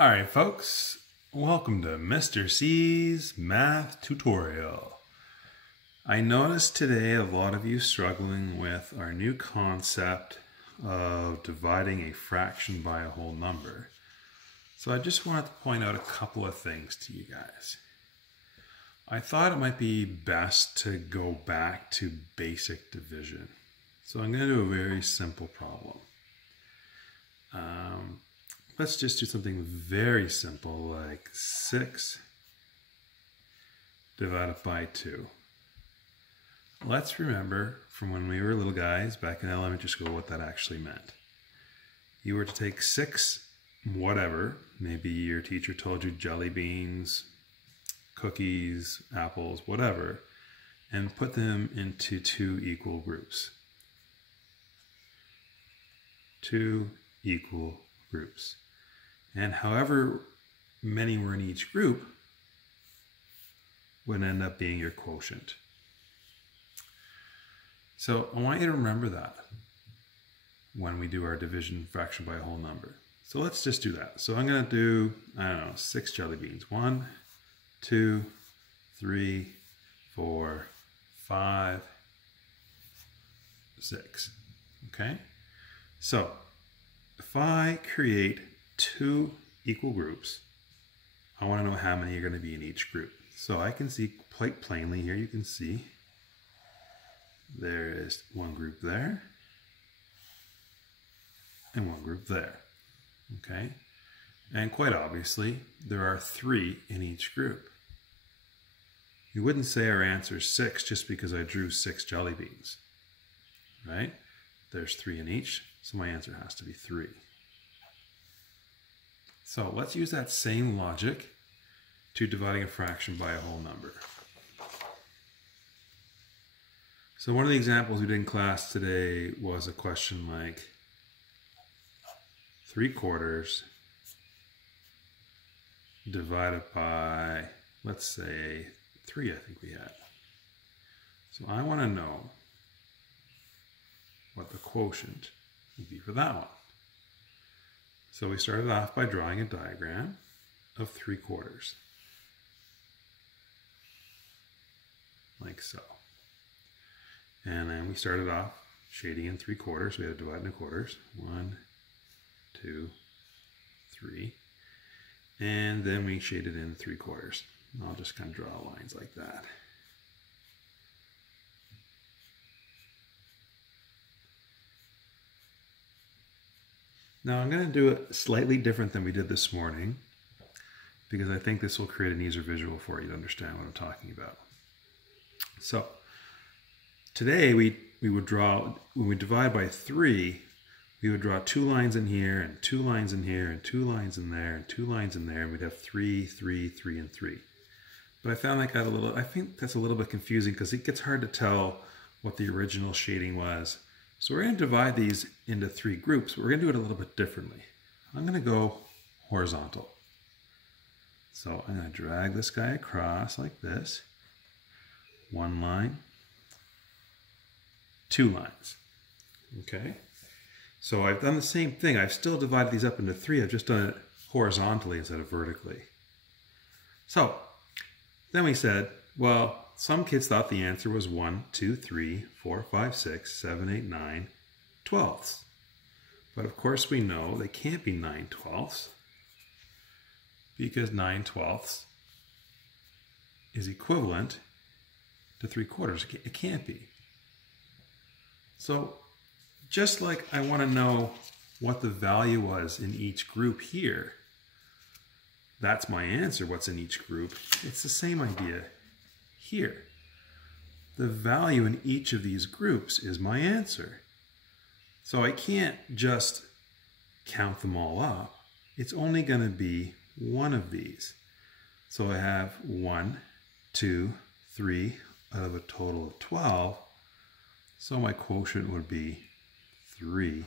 All right, folks, welcome to Mr. C's math tutorial. I noticed today a lot of you struggling with our new concept of dividing a fraction by a whole number. So I just wanted to point out a couple of things to you guys. I thought it might be best to go back to basic division. So I'm going to do a very simple problem. Let's just do something very simple like 6 divided by 2. Let's remember from when we were little guys back in elementary school what that actually meant. You were to take 6 whatever, maybe your teacher told you jelly beans, cookies, apples, whatever, and put them into 2 equal groups. 2 equal groups. And however many were in each group would end up being your quotient. So I want you to remember that when we do our division fraction by a whole number. So let's just do that. So I'm going to do, 6 jelly beans. 1, 2, 3, 4, 5, 6. Okay? So if I create 2 equal groups, I want to know how many are going to be in each group. So I can see quite plainly here, you can see there is one group there and one group there. Okay? And quite obviously, there are 3 in each group. You wouldn't say our answer is 6 just because I drew 6 jelly beans, right? There's 3 in each, so my answer has to be 3. So let's use that same logic to dividing a fraction by a whole number. So one of the examples we did in class today was a question like 3/4 divided by, let's say, 3, I think we had. So I want to know what the quotient would be for that one. So we started off by drawing a diagram of 3/4, like so. And then we started off shading in 3/4. We had to divide into quarters. 1, 2, 3. And then we shaded in 3/4. I'll just kind of draw lines like that. Now I'm going to do it slightly different than we did this morning because I think this will create an easier visual for you to understand what I'm talking about. So today we would draw, when we divide by 3, we would draw 2 lines in here and 2 lines in here and 2 lines in there and 2 lines in there, and we'd have 3, 3, 3, and 3. But I found that got a little, I think that's a little bit confusing because it gets hard to tell what the original shading was. So we're going to divide these into 3 groups, but we're going to do it a little bit differently. I'm going to go horizontal. So I'm going to drag this guy across like this. 1 line, 2 lines. Okay? So I've done the same thing. I've still divided these up into 3. I've just done it horizontally instead of vertically. So then we said, well, some kids thought the answer was 1, 2, 3, 4, 5, 6, 7, 8, 9, 12ths. But of course we know they can't be 9/12ths because 9/12ths is equivalent to 3/4. It can't be. So just like I want to know what the value was in each group here, that's my answer, what's in each group. It's the same idea here. The value in each of these groups is my answer. So I can't just count them all up. It's only going to be one of these. So I have 1, 2, 3 out of a total of 12. So my quotient would be 3/12.